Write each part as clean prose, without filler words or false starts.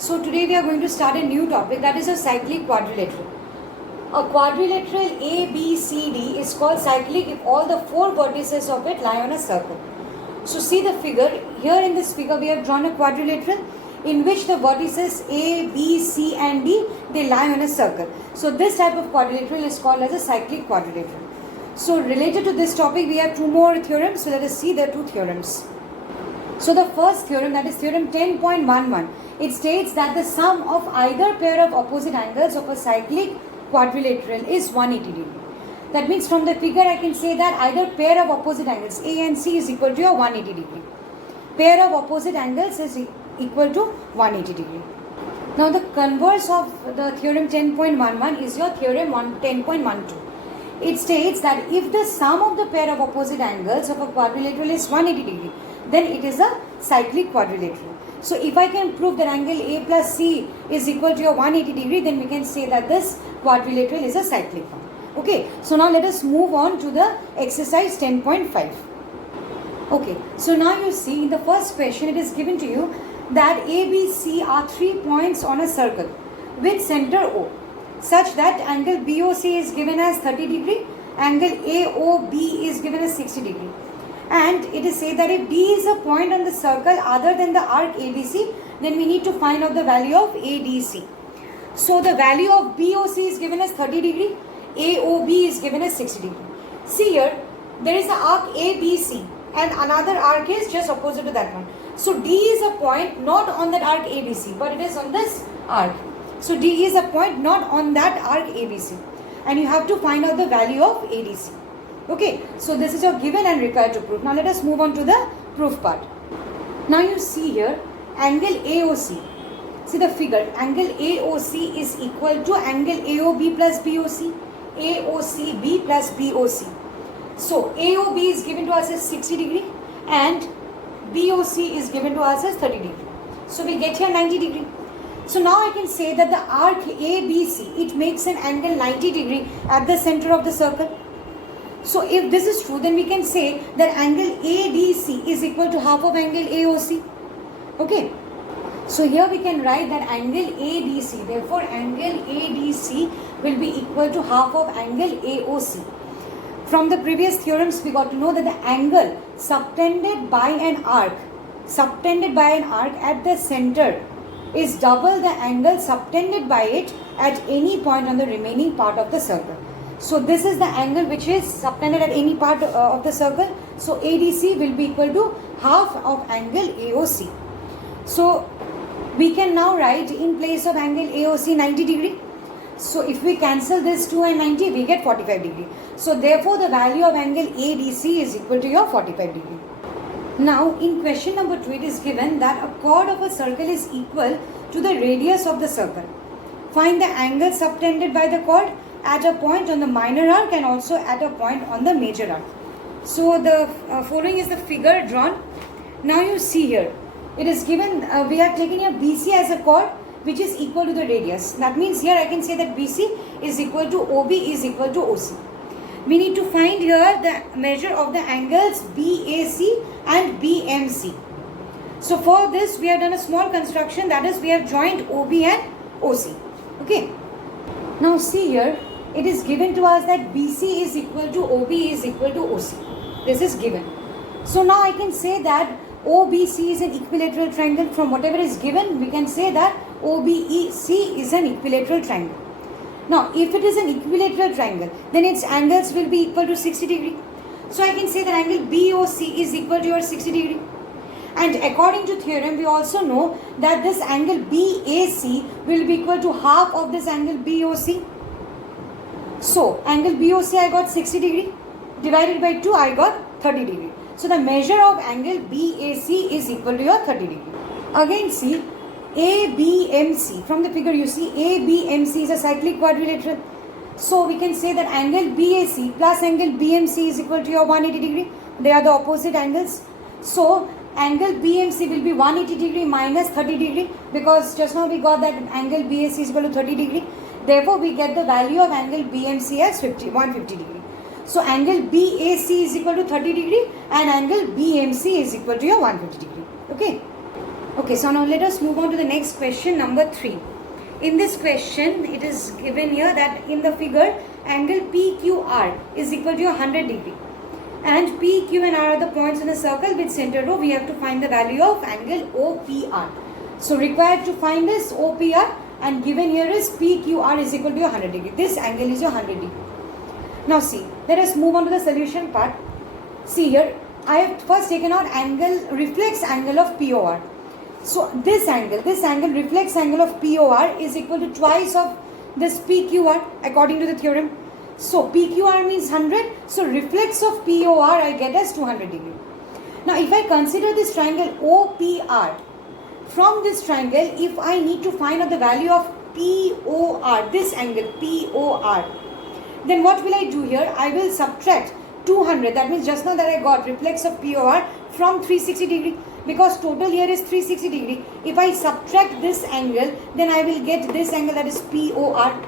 So today we are going to start a new topic, that is a cyclic quadrilateral. A quadrilateral ABCD is called cyclic if all the four vertices of it lie on a circle. So see the figure. Here in this figure we have drawn a quadrilateral in which the vertices A, B, C and D, they lie on a circle. So this type of quadrilateral is called as a cyclic quadrilateral. So related to this topic we have two more theorems. So let us see the two theorems. So the first theorem, that is theorem 10.11, it states that the sum of either pair of opposite angles of a cyclic quadrilateral is 180 degree. That means from the figure I can say that either pair of opposite angles A and C is equal to your 180 degree. Pair of opposite angles is equal to 180 degree. Now the converse of the theorem 10.11 is your theorem 10.12. It states that if the sum of the pair of opposite angles of a quadrilateral is 180 degree, then it is a cyclic quadrilateral. So if I can prove that angle A plus C is equal to your 180 degree, then we can say that this quadrilateral is a cyclic one. Okay, so now let us move on to the exercise 10.5. Okay, so now you see in the first question it is given to you that A, B, C are 3 points on a circle with center O, such that angle BOC is given as 30 degree, angle AOB is given as 60 degree. And it is said that if D is a point on the circle other than the arc ABC, then we need to find out the value of ADC. So the value of BOC is given as 30 degree, AOB is given as 60 degree. See here, there is an arc ABC and another arc is just opposite to that one. So D is a point not on that arc ABC, but it is on this arc. So D is a point not on that arc ABC. And you have to find out the value of ADC. Okay, so this is your given and required to prove. Now let us move on to the proof part. Now you see here angle AOC. See the figure, angle AOC is equal to angle AOB plus BOC, AOCB plus BOC. So AOB is given to us as 60 degree and BOC is given to us as 30 degree. So we get here 90 degree. So now I can say that the arc ABC, it makes an angle 90 degree at the center of the circle. So if this is true, then we can say that angle ADC is equal to half of angle AOC. Okay. So here we can write that angle ADC, therefore angle ADC will be equal to half of angle AOC. From the previous theorems we got to know that the angle subtended by an arc at the center is double the angle subtended by it at any point on the remaining part of the circle. So this is the angle which is subtended at any part of the circle. So ADC will be equal to half of angle AOC. So we can now write in place of angle AOC 90 degree. So if we cancel this 2 and 90, we get 45 degree. So therefore the value of angle ADC is equal to your 45 degree. Now in question number 2 it is given that a chord of a circle is equal to the radius of the circle. Find the angle subtended by the chord at a point on the minor arc and also at a point on the major arc. So the following is the figure drawn. Now you see here, it is given, we have taken here BC as a chord which is equal to the radius. That means here I can say that BC is equal to OB is equal to OC. We need to find here the measure of the angles BAC and BMC. So for this we have done a small construction, that is we have joined OB and OC. Okay. Now see here, it is given to us that BC is equal to OB is equal to OC. This is given. So now I can say that OBC is an equilateral triangle. From whatever is given, we can say that OBEC is an equilateral triangle. Now if it is an equilateral triangle, then its angles will be equal to 60 degree. So I can say that angle BOC is equal to your 60 degree. And according to theorem, we also know that this angle BAC will be equal to half of this angle BOC. So angle BOC I got 60 degree, divided by 2 I got 30 degree. So the measure of angle BAC is equal to your 30 degree. Again see ABMC. From the figure you see ABMC is a cyclic quadrilateral. So we can say that angle BAC plus angle BMC is equal to your 180 degree. They are the opposite angles. So angle BMC will be 180 degree minus 30 degree, because just now we got that angle BAC is equal to 30 degree. Therefore we get the value of angle BMC as 150 degree. So angle BAC is equal to 30 degree and angle BMC is equal to your 150 degree. Okay. Okay, so now let us move on to the next question, number 3. In this question, it is given here that in the figure, angle PQR is equal to 100 degree. And P, Q and R are the points in a circle with center O. We have to find the value of angle OPR. So required to find is OPR, and given here is PQR is equal to 100 degree. This angle is 100 degree. Now see, let us move on to the solution part. See here, I have first taken out reflex angle of POR. So this angle, reflex angle of POR is equal to twice of this PQR according to the theorem. So PQR means 100. So reflex of POR I get as 200 degree. Now if I consider this triangle OPR, from this triangle, if I need to find out the value of POR, this angle POR, then what will I do here? I will subtract 200. That means just now that I got reflex of POR from 360 degree. Because total here is 360 degree. If I subtract this angle, then I will get this angle, that is POR.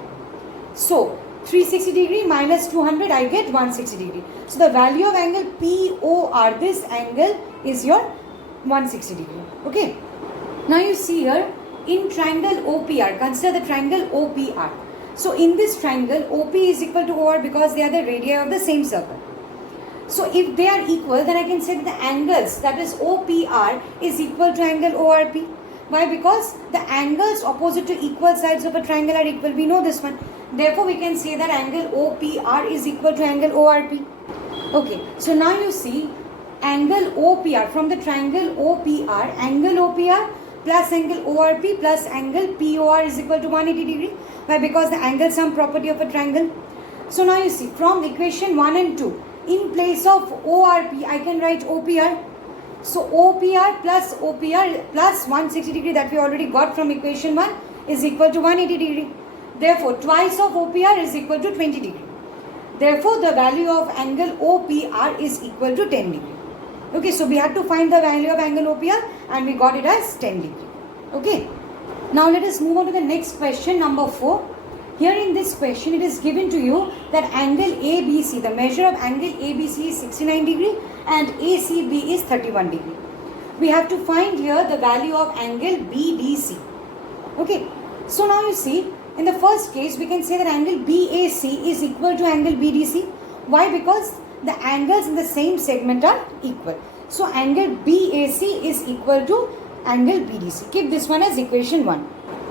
So 360 degree minus 200, I get 160 degree. So the value of angle POR, this angle is your 160 degree. Okay. Now you see here, in triangle OPR, consider the triangle OPR. So in this triangle, OP is equal to OR because they are the radii of the same circle. So if they are equal, then I can say that the angles, that is OPR, is equal to angle ORP. Why? Because the angles opposite to equal sides of a triangle are equal. We know this one. Therefore, we can say that angle OPR is equal to angle ORP. Okay. So now you see angle OPR from the triangle OPR, angle OPR plus angle ORP plus angle POR is equal to 180 degree. Why? Because the angle sum property of a triangle. So now you see from equation 1 and 2, in place of ORP, I can write OPR. So OPR plus 160 degree that we already got from equation 1 is equal to 180 degree. Therefore, twice of OPR is equal to 20 degree. Therefore, the value of angle OPR is equal to 10 degree. Okay, so we had to find the value of angle OPR and we got it as 10 degree. Okay. Now let us move on to the next question, number 4. Here in this question, it is given to you that angle ABC, the measure of angle ABC is 69 degree and ACB is 31 degree. We have to find here the value of angle BDC. Okay. So now you see, in the first case, we can say that angle BAC is equal to angle BDC. Why? Because the angles in the same segment are equal. So angle BAC is equal to angle BDC. Keep this one as equation 1.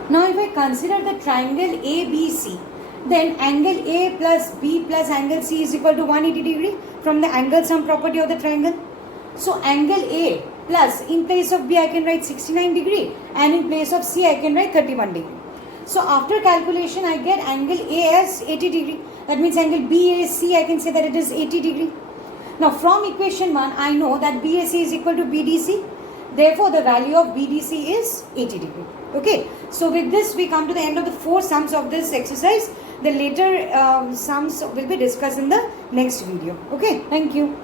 Now if I consider the triangle ABC, then angle A plus B plus angle C is equal to 180 degree from the angle sum property of the triangle. So angle A plus, in place of B I can write 69 degree and in place of C I can write 31 degree. So after calculation I get angle A as 80 degree. That means angle BAC I can say that it is 80 degree. Now from equation 1 I know that BAC is equal to BDC. Therefore the value of BDC is 80 degree. Okay. So with this we come to the end of the 4 sums of this exercise. The later sums will be discussed in the next video. Okay. Thank you.